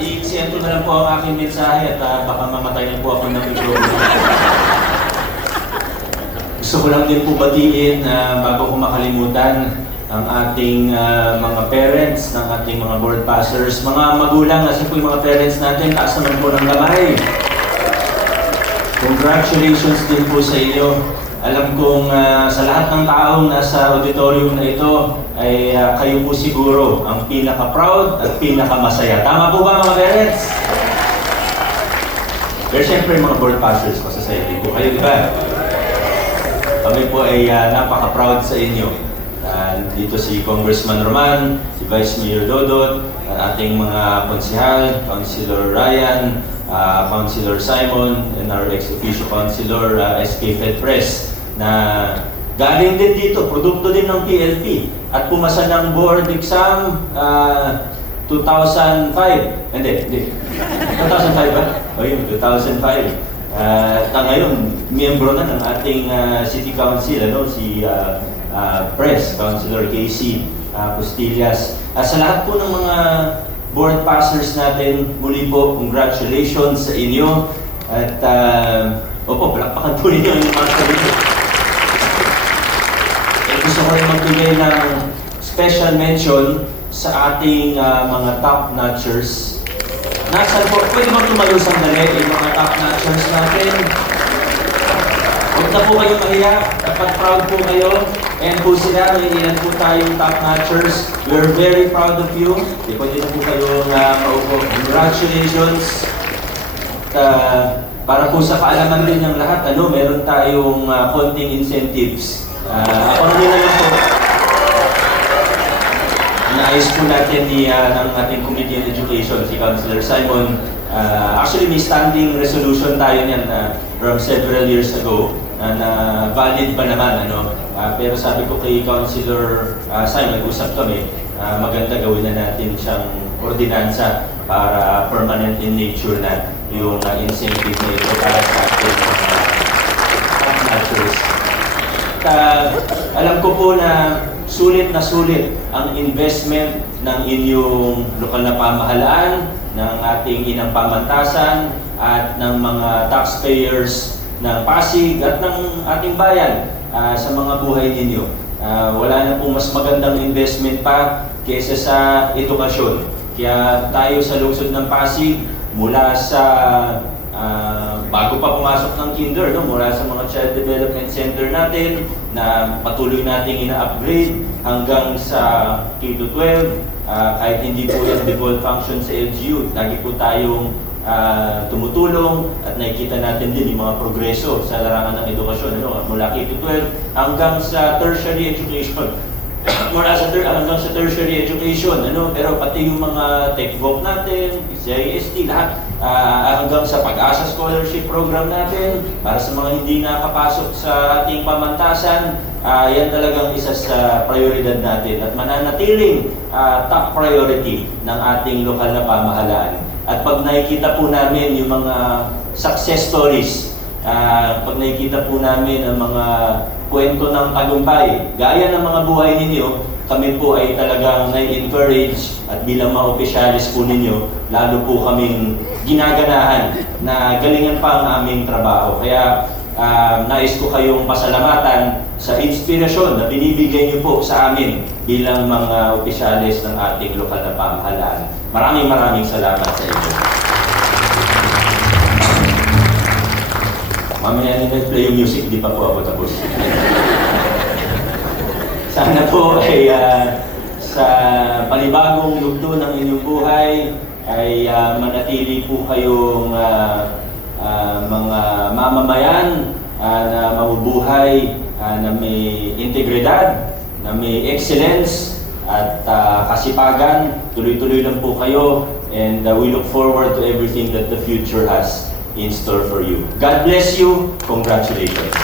i-send ko na lang po ang aking mensahe at baka mamatay na po ako ng microphone. Gusto ko lang din po batiin bago ko makalimutan ang ating mga parents, ng ating mga board passers, mga magulang, nasa po yung mga parents natin, taas naman po ng kamay. Congratulations din po sa inyo. Alam kong sa lahat ng taong nasa auditorium na ito ay kayo po siguro ang pinaka-proud at pinaka-masaya. Tama po ba mga parents? Pero syempre mga board passers, masasaya din po kayo, di ba? Kami po ay napaka-proud sa inyo. Dito si Congressman Roman, si Vice Mayor Dodot, ang ating mga konsihal, Councilor Ryan, Councilor Simon, and our ex-officio Councilor SK Fedpres, na galing din dito, produkto din ng PLP, at pumasa ng board exam 2005. Hindi. 2005 ba? O yun, 2005. At ngayon, miyembro na ng ating City Council, si Pres, Councilor Casey Costillas. Sa lahat po ng mga board passers natin, muli po, congratulations sa inyo. At, palakpakan po ninyo yung mga sarili. Gusto ko rin magbigay ng special mention sa ating mga top-notchers. Nasaan po? Pwede bang tumayo sandali yung mga top-notchers natin? Huwag na po kayo mahiya. Dapat proud po kayo. And po sila, may ilan po tayong top-notchers. We're very proud of you. Pwede na po kayong maupo. Congratulations. Para po sa kaalaman din ng lahat, meron tayong konting incentives. Ako na lang po. Naayos po natin ng ating Committee on Education, si Councilor Simon. Actually, may standing resolution tayo niyan from several years ago na valid pa naman. Pero sabi ko kay Councilor Simon, nag-usap kami, maganda gawin na natin siyang ordinansa para permanent in nature na yung incentive na ito para sa ating top-notchers. Alam ko po na sulit ang investment ng inyong lokal na pamahalaan, ng ating inang pamantasan, at ng mga taxpayers ng Pasig at ng ating bayan sa mga buhay ninyo. Wala na pong mas magandang investment pa kaysa sa edukasyon. Kaya tayo sa lungsod ng Pasig, mula sa bago pa pumasok ng kinder, mula sa mga child development center natin na patuloy nating ina-upgrade hanggang sa K-12, kahit hindi po yan devolved function sa LGU, lagi po tayong tumutulong at nakikita natin din yung mga progreso sa larangan ng edukasyon, mula K-12 hanggang sa tertiary education. Hanggang sa tertiary education, pero pati yung mga TechVoc natin, CIST, lahat, hanggang sa Pag-asa Scholarship Program natin, para sa mga hindi nakapasok sa ating pamantasan, yan talagang isa sa prioridad natin at mananatiling top priority ng ating lokal na pamahalaan. At pag nakikita po namin yung mga success stories, pag nakikita po namin ang mga kwento ng tagumpay, gaya ng mga buhay ninyo, kami po ay talagang nai-encourage at bilang mga opisyalis po ninyo, lalo po kaming ginaganahan na galingan pa ang aming trabaho. Kaya nais ko kayong pasalamatan sa inspirasyon na binibigay niyo po sa amin bilang mga opisyalis ng ating lokal na pamahalaan. Maraming salamat sa inyo. Mamaya nila-play yung music, di pa po ako tapos. Sana po ay sa panibagong yugto ng inyong buhay ay manatili po kayong mga mamamayan na mabubuhay na may integridad, na may excellence at kasipagan. Tuloy-tuloy lang po kayo, and we look forward to everything that the future has in store for you. God bless you. Congratulations.